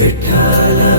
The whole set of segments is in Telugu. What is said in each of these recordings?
విఠాలా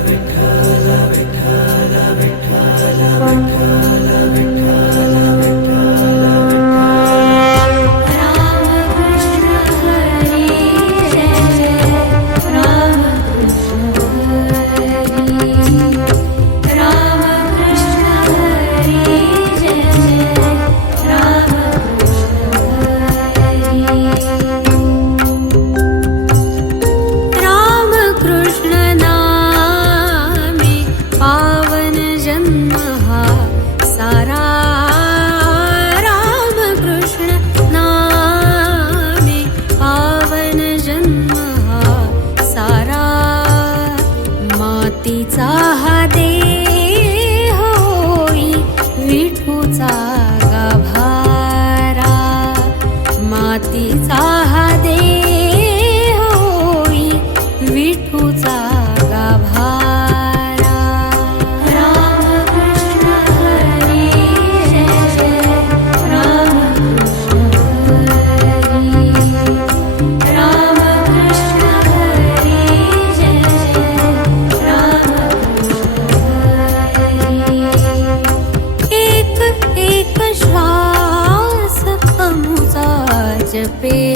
Be.